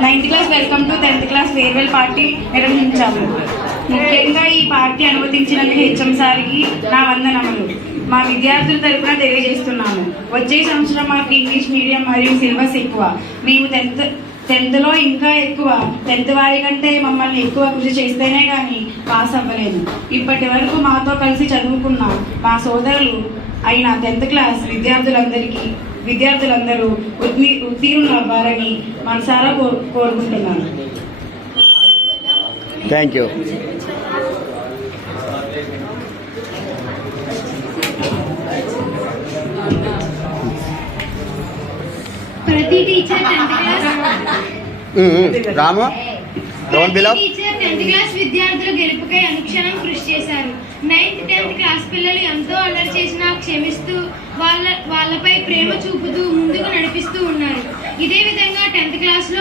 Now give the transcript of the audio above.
9th class welcome to 10th class farewell party నిర్వహించాము. ముఖ్యంగా ఈ పార్టీ అనుమతించినందుకు హెచ్ఎం సార్కి నా వందనములు మా విద్యార్థుల తరపున తెలియజేస్తున్నాము. వచ్చే సంవత్సరం మాకు ఇంగ్లీష్ మీడియం మరియు సిలబస్ ఎక్కువ. మేము 10th ఇంకా ఎక్కువ 10th వారి కంటే మమ్మల్ని ఎక్కువ కృషి చేస్తేనే కానీ పాస్ అవ్వలేదు. ఇప్పటి వరకు మాతో కలిసి చదువుకున్న మా సోదరులు అయిన 10th క్లాస్ విద్యార్థులందరూ ఉత్తీర్ణులు అవ్వాలని మనసారా కోరుకుంటున్నాను. Thank you. ప్రతి టీచర్ 10th క్లాస్ రాము టీచర్ 10th క్లాస్ విద్యార్థుల గెలుపుకై అనుక్షణం కృషి చేశారు. 9th 10th క్లాస్ పిల్లలు ఎంతో అల్లరి చేసినా క్షమిస్తూ వాళ్ళపై ప్రేమ చూపుతూ ముందుకు నడిపిస్తూ ఉన్నారు. ఇదే విధంగా 10th క్లాస్ లో